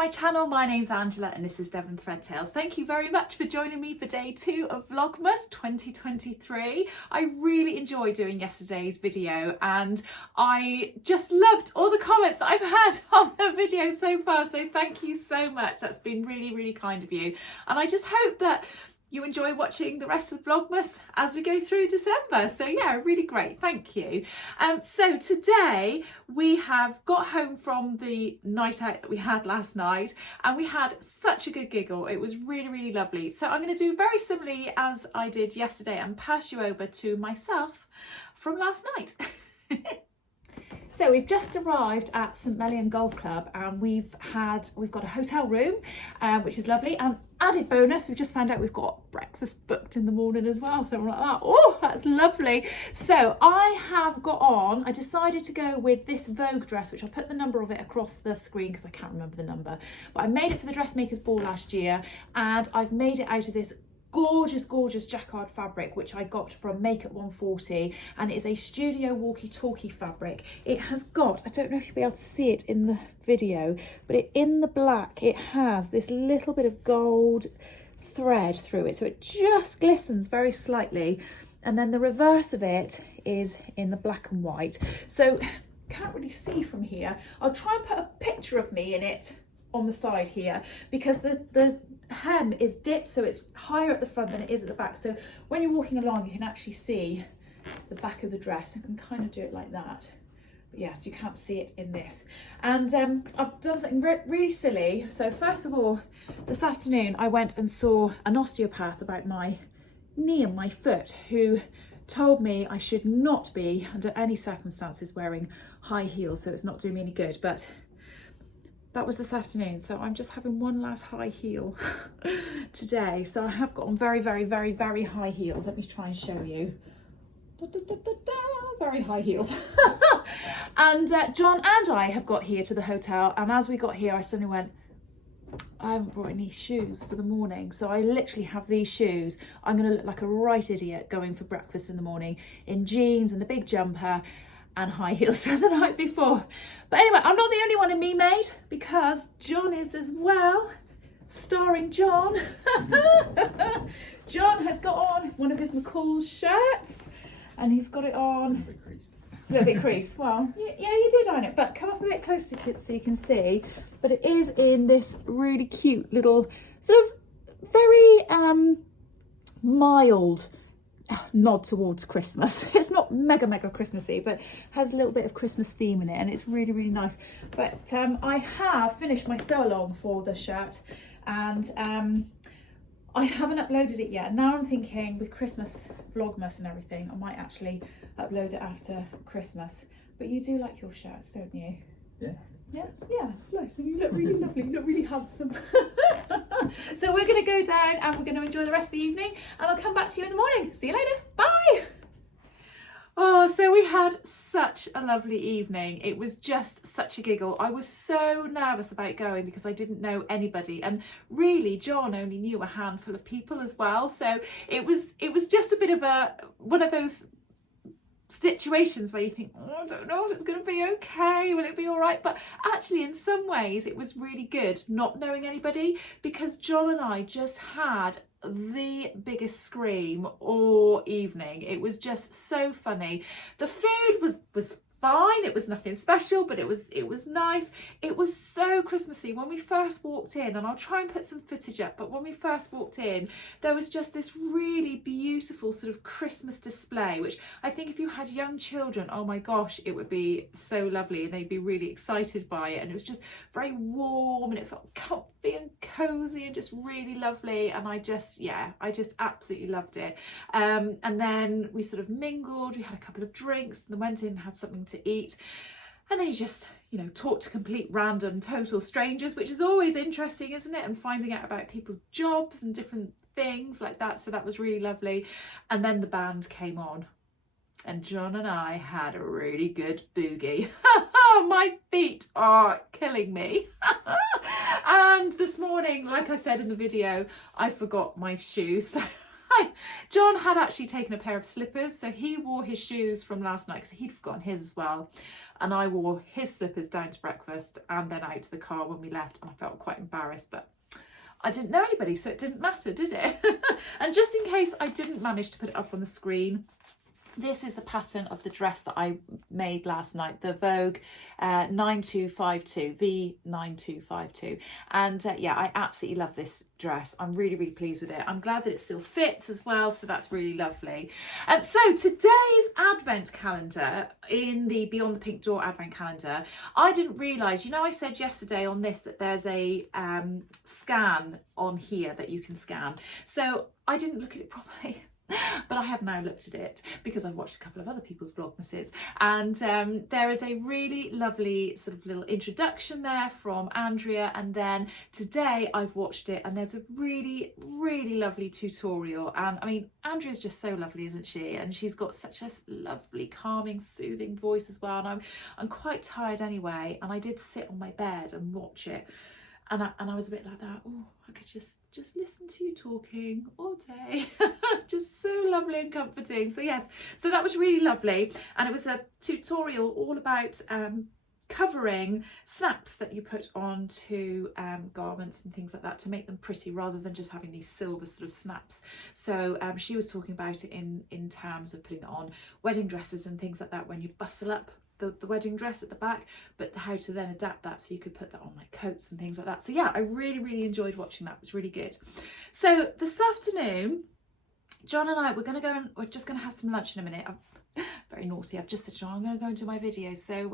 my channel. My name's Angela and this is Devon Threadtails. Thank you very much for joining me for day 2 of Vlogmas 2023. I really enjoyed doing yesterday's video and I just loved all the comments that I've had on the video so far, so thank you so much. That's been really kind of you, and I just hope that you enjoy watching the rest of Vlogmas as we go through December. So yeah, really great, thank you. So today we have got home from the night out that we had last night and we had such a good giggle. It was really lovely. So I'm going to do very similarly as I did yesterday and pass you over to myself from last night. So we've just arrived at St Mellion Golf Club and we've got a hotel room, which is lovely, and added bonus, we've just found out we've got breakfast booked in the morning as well, so I'm like, oh, that's lovely. So I decided to go with this Vogue dress, which I'll put the number of it across the screen because I can't remember the number, but I made it for the dressmakers ball last year and I've made it out of this gorgeous jacquard fabric which I got from Make at 140, and it is a studio walkie-talkie fabric. It has got, I don't know if you'll be able to see it in the video, but in the black it has this little bit of gold thread through it, so it just glistens very slightly, and then the reverse of it is in the black and white, so can't really see from here. I'll try and put a picture of me in it on the side here because the hem is dipped, so it's higher at the front than it is at the back, so when you're walking along you can actually see the back of the dress. I can kind of do it like that, but yes, you can't see it in this. And I've done something really silly. So first of all, this afternoon I went and saw an osteopath about my knee and my foot, who told me I should not be under any circumstances wearing high heels, so it's not doing me any good. But that was this afternoon, so I'm just having one last high heel today. So I have got on very high heels. Let me try and show you. Very high heels. And John and I have got here to the hotel, and as we got here I suddenly went, I haven't brought any shoes for the morning, so I literally have these shoes. I'm going to look like a right idiot going for breakfast in the morning in jeans and the big jumper and high heels from the night before. But anyway, I'm not the only one in Me Made, because John is as well, starring John. John has got on one of his McCall's shirts and he's got it on. It's a little bit creased. Well, yeah, you did iron it, but come up a bit closer so you can see. But it is in this really cute little sort of very mild nod towards Christmas. It's not mega Christmassy, but has a little bit of Christmas theme in it, and it's really nice. But I have finished my sew along for the shirt, and I haven't uploaded it yet. Now I'm thinking with Christmas Vlogmas and everything, I might actually upload it after Christmas. But you do like your shirts, don't you? Yeah, it's nice. And you look really lovely, you look really handsome. So we're going to go down and we're going to enjoy the rest of the evening, and I'll come back to you in the morning. See you later. Bye. Oh, so we had such a lovely evening. It was just such a giggle. I was so nervous about going because I didn't know anybody, and really John only knew a handful of people as well. So it was just a bit of one of those situations where you think, oh, I don't know if it's going to be okay, will it be all right? But actually in some ways it was really good not knowing anybody, because John and I just had the biggest scream all evening. It was just so funny. The food was fine, it was nothing special, but it was nice. It was so Christmassy when we first walked in, and I'll try and put some footage up, but when we first walked in there was just this really beautiful sort of Christmas display, which I think if you had young children, oh my gosh, it would be so lovely and they'd be really excited by it. And it was just very warm and it felt comfy and cozy and just really lovely, and I just absolutely loved it. And then we sort of mingled, we had a couple of drinks and then went in and had something to eat, and then you just talk to complete random total strangers, which is always interesting, isn't it? And finding out about people's jobs and different things like that, so that was really lovely. And then the band came on and John and I had a really good boogie. My feet are killing me. And this morning, like I said in the video, I forgot my shoes, so John had actually taken a pair of slippers, so he wore his shoes from last night because he'd forgotten his as well. And I wore his slippers down to breakfast and then out to the car when we left, and I felt quite embarrassed, but I didn't know anybody, so it didn't matter, did it? And just in case I didn't manage to put it up on the screen, this is the pattern of the dress that I made last night, the Vogue 9252, V9252. And yeah, I absolutely love this dress. I'm really, really pleased with it. I'm glad that it still fits as well, so that's really lovely. So today's advent calendar, in the Beyond the Pink Door advent calendar, I didn't realise, you know, I said yesterday on this that there's a scan on here that you can scan. So I didn't look at it properly. But I have now looked at it because I've watched a couple of other people's Vlogmases, and there is a really lovely sort of little introduction there from Andrea, and then today I've watched it and there's a really, really lovely tutorial. And I mean, Andrea's just so lovely, isn't she? And she's got such a lovely, calming, soothing voice as well. And I'm quite tired anyway, and I did sit on my bed and watch it. And I was a bit like that. Oh, I could just listen to you talking all day. Just so lovely and comforting. So yes, so that was really lovely. And it was a tutorial all about covering snaps that you put onto garments and things like that to make them pretty, rather than just having these silver sort of snaps. So she was talking about it in terms of putting it on wedding dresses and things like that when you bustle up the wedding dress at the back, but how to then adapt that so you could put that on like coats and things like that. So yeah, I really, really enjoyed watching that. It was really good. So this afternoon, John and I, we're just going to have some lunch in a minute. I'm very naughty. I've just said, John, I'm going to go and do my video. So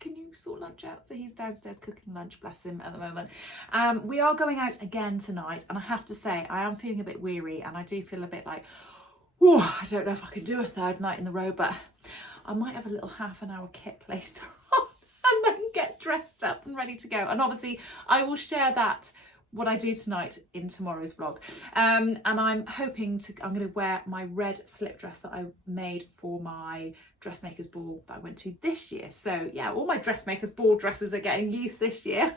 can you sort lunch out? So he's downstairs cooking lunch, bless him, at the moment. We are going out again tonight, and I have to say, I am feeling a bit weary, and I do feel a bit like, oh, I don't know if I can do a third night in the row, but I might have a little half-an-hour kip later on and then get dressed up and ready to go. And obviously I will share that, what I do tonight, in tomorrow's vlog. And I'm going to wear my red slip dress that I made for my dressmaker's ball that I went to this year. So yeah, all my dressmaker's ball dresses are getting used this year.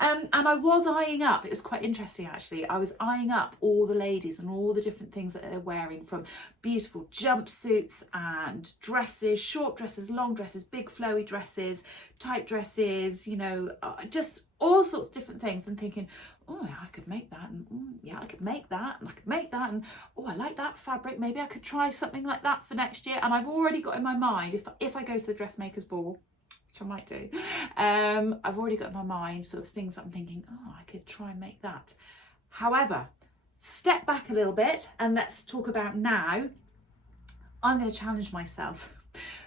And I was eyeing up, it was quite interesting actually, I was eyeing up all the ladies and all the different things that they're wearing, from beautiful jumpsuits and dresses, short dresses, long dresses, big flowy dresses, tight dresses, you know, just all sorts of different things, and thinking, oh yeah, I could make that, and yeah, I could make that, and I could make that, and oh, I like that fabric, maybe I could try something like that for next year. And I've already got in my mind, if I go to the dressmaker's ball, which I might do, I've already got in my mind sort of things that I'm thinking, oh, I could try and make that. However, step back a little bit and let's talk about now. I'm going to challenge myself,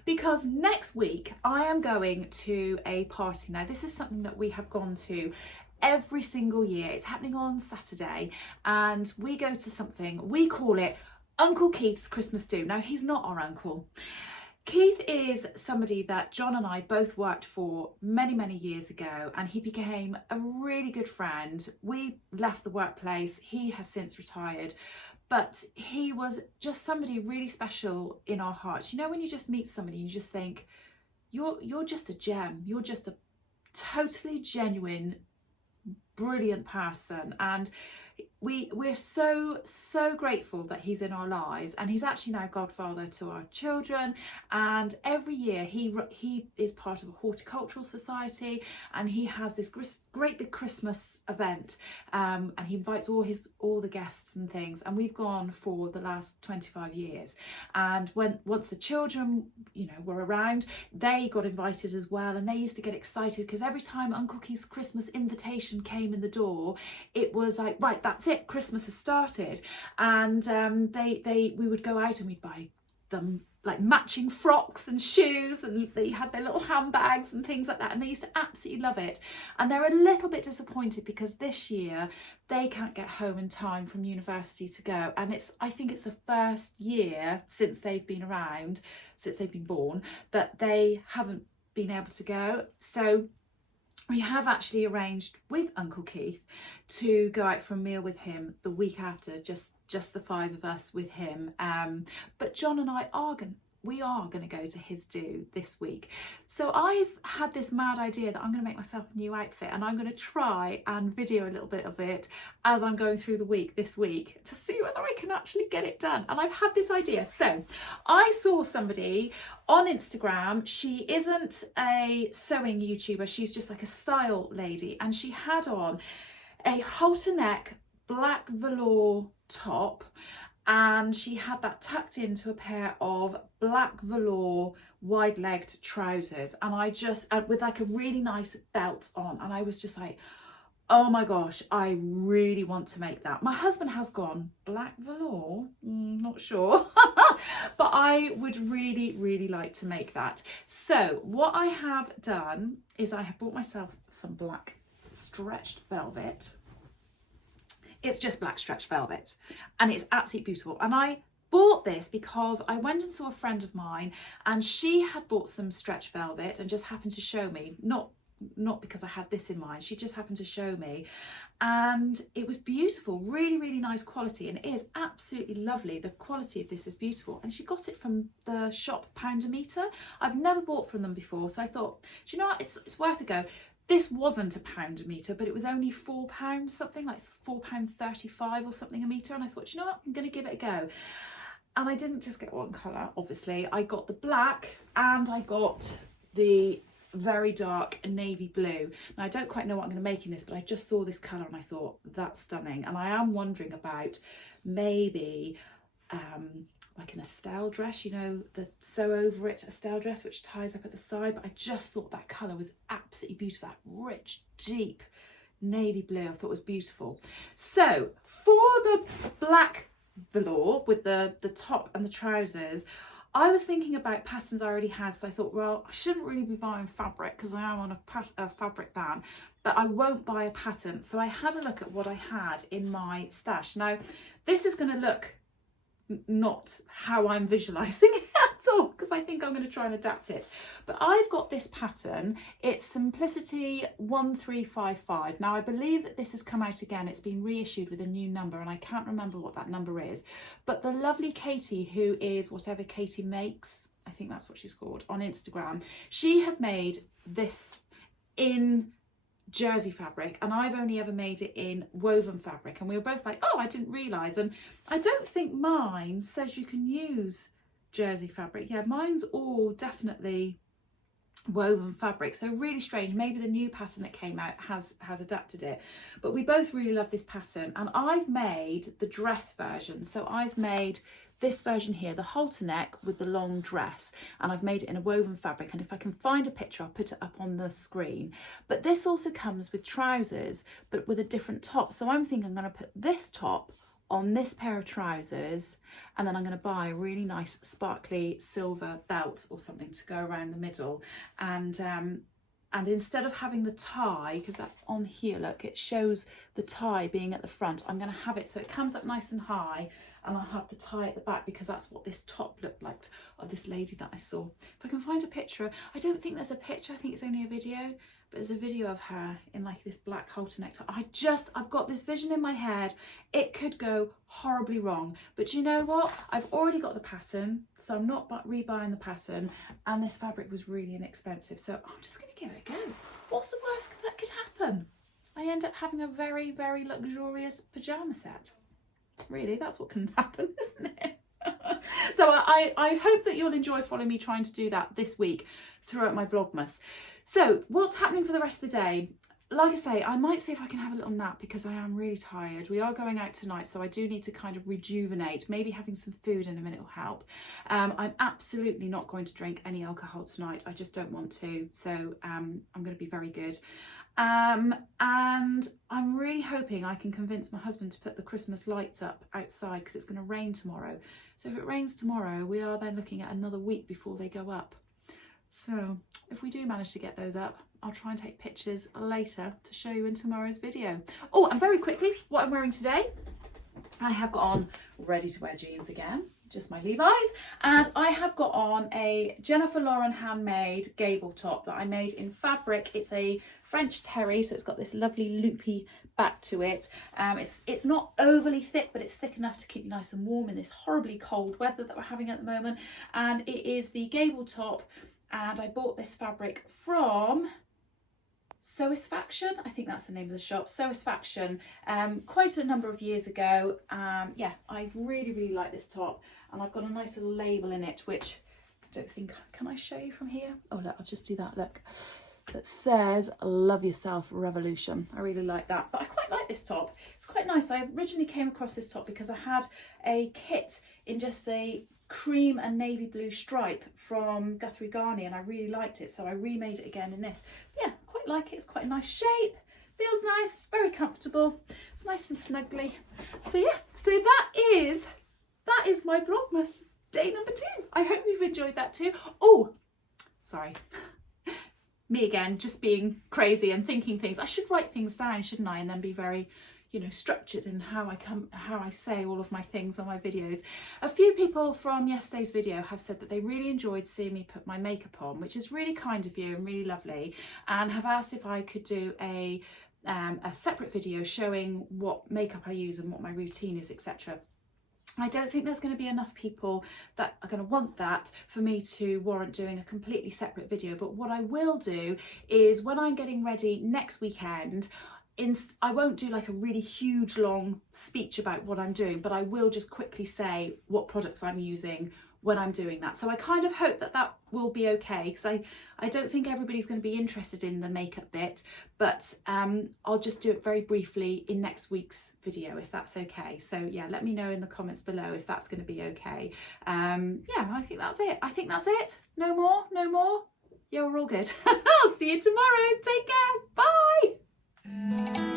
because next week I am going to a party. Now, this is something that we have gone to every single year. It's happening on Saturday, and we go to something, we call it Uncle Keith's Christmas Do. Now, he's not our uncle. Keith is somebody that John and I both worked for many, many years ago, and he became a really good friend. We left the workplace, he has since retired, but he was just somebody really special in our hearts. You know, when you just meet somebody and you just think, you're just a gem, you're just a totally genuine, brilliant person. And we're so grateful that he's in our lives, and he's actually now godfather to our children. And every year he is part of a horticultural society, and he has this great big Christmas event, and he invites all the guests and things, and we've gone for the last 25 years. And once the children, you know, were around, they got invited as well, and they used to get excited because every time Uncle Keith's Christmas invitation came in the door, it was like, right, that's it, Christmas has started. And we would go out and we'd buy them like matching frocks and shoes, and they had their little handbags and things like that, and they used to absolutely love it. And they're a little bit disappointed because this year they can't get home in time from university to go, and I think it's the first year since they've been around, since they've been born, that they haven't been able to go. So we have actually arranged with Uncle Keith to go out for a meal with him the week after, just the five of us with him. But John and I we are going to go to his do this week. So I've had this mad idea that I'm going to make myself a new outfit, and I'm going to try and video a little bit of it as I'm going through the week this week to see whether I can actually get it done. And I've had this idea. So I saw somebody on Instagram. She isn't a sewing YouTuber, she's just like a style lady, and she had on a halter neck black velour top, and she had that tucked into a pair of black velour wide-legged trousers, and I just with like a really nice belt on, and I was just like, oh my gosh, I really want to make that. My husband has gone black velour, not sure, but I would really like to make that. So what I have done is I have bought myself some black stretched velvet. It's just black stretched velvet, and it's absolutely beautiful. And I bought this because I went and saw a friend of mine, and she had bought some stretch velvet and just happened to show me, not because I had this in mind, she just happened to show me, and it was beautiful, really nice quality, and it is absolutely lovely. The quality of this is beautiful, and she got it from the shop Pound a Meter. I've never bought from them before, so I thought, do you know what, it's worth a go. This wasn't a pound a metre, but it was only £4, something like £4.35 or something a metre. And I thought, you know what, I'm going to give it a go. And I didn't just get one colour, obviously. I got the black and I got the very dark navy blue. Now, I don't quite know what I'm going to make in this, but I just saw this colour and I thought, that's stunning. And I am wondering about maybe like an Estelle dress, you know, the sew over it Estelle dress, which ties up at the side. But I just thought that colour was absolutely beautiful, that rich, deep navy blue. I thought was beautiful. So for the black velour with the top and the trousers, I was thinking about patterns I already had. So I thought, well, I shouldn't really be buying fabric because I am on a fabric ban, but I won't buy a pattern. So I had a look at what I had in my stash. Now, this is going to look not how I'm visualizing it at all, because I think I'm going to try and adapt it. But I've got this pattern. It's Simplicity 1355. Now I believe that this has come out again. It's been reissued with a new number, and I can't remember what that number is. But the lovely Katie, who is Whatever Katie Makes, I think that's what she's called, on Instagram, she has made this in jersey fabric, and I've only ever made it in woven fabric, and we were both like, oh, I didn't realise. And I don't think mine says you can use jersey fabric. Yeah, mine's all definitely woven fabric, so really strange. Maybe the new pattern that came out has adapted it, but we both really love this pattern. And I've made the dress version, so I've made this version here, the halter neck with the long dress, and I've made it in a woven fabric, and if I can find a picture I'll put it up on the screen. But this also comes with trousers, but with a different top. So I'm thinking I'm going to put this top on this pair of trousers, and then I'm going to buy a really nice sparkly silver belt or something to go around the middle. And instead of having the tie, because that's on here, look, it shows the tie being at the front, I'm going to have it so it comes up nice and high, and I'll have the tie at the back, because that's what this top looked like of this lady that I saw. If I can find a picture, I don't think there's a picture, I think it's only a video, but there's a video of her in like this black halter neck top. I've got this vision in my head. It could go horribly wrong, but you know what? I've already got the pattern, so I'm not rebuying the pattern, and this fabric was really inexpensive, so I'm just going to give it a go. What's the worst that could happen? I end up having a very luxurious pyjama set. Really, that's what can happen, isn't it? So I hope that you'll enjoy following me trying to do that this week throughout my Vlogmas. So what's happening for the rest of the day? Like I say, I might see if I can have a little nap, because I am really tired. We are going out tonight, so I do need to kind of rejuvenate. Maybe having some food in a minute will help. I'm absolutely not going to drink any alcohol tonight. I just don't want to. So I'm going to be very good. And I'm really hoping I can convince my husband to put the Christmas lights up outside, because it's going to rain tomorrow. So if it rains tomorrow, we are then looking at another week before they go up. So if we do manage to get those up, I'll try and take pictures later to show you in tomorrow's video. Oh, and very quickly, what I'm wearing today. I have got on ready to wear jeans again, just my Levi's, and I have got on a Jennifer Lauren handmade gable top that I made in fabric. It's a French terry, so it's got this lovely loopy back to it. It's not overly thick, but it's thick enough to keep you nice and warm in this horribly cold weather that we're having at the moment. And it is the gable top, and I bought this fabric from Satisfaction, I think that's the name of the shop, Satisfaction, quite a number of years ago. Yeah, I really like this top, and I've got a nice little label in it, which I don't think, can I show you from here? Oh look, I'll just do that, look, that says love yourself revolution. I really like that, but I quite like this top. It's quite nice. I originally came across this top because I had a kit in just a cream and navy blue stripe from Guthrie Garni, and I really liked it, so I remade it again in this. But yeah, quite like it. It's quite a nice shape, feels nice, it's very comfortable, it's nice and snuggly. So yeah, so that is my Vlogmas day number 2. I hope you've enjoyed that too. Oh, sorry, me again, just being crazy and thinking things. I should write things down, shouldn't I, and then be very, you know, structured in how I say all of my things on my videos. A few people from yesterday's video have said that they really enjoyed seeing me put my makeup on, which is really kind of you and really lovely, and have asked if I could do a separate video showing what makeup I use and what my routine is, etc. I don't think there's going to be enough people that are going to want that for me to warrant doing a completely separate video, but what I will do is when I'm getting ready next weekend, I won't do like a really huge long speech about what I'm doing, but I will just quickly say what products I'm using when I'm doing that. So I kind of hope that that will be okay, because I don't think everybody's going to be interested in the makeup bit, but I'll just do it very briefly in next week's video if that's okay. So yeah, let me know in the comments below if that's going to be okay. Yeah, I think that's it. No more. Yeah, we're all good. I'll see you tomorrow. Take care. Bye.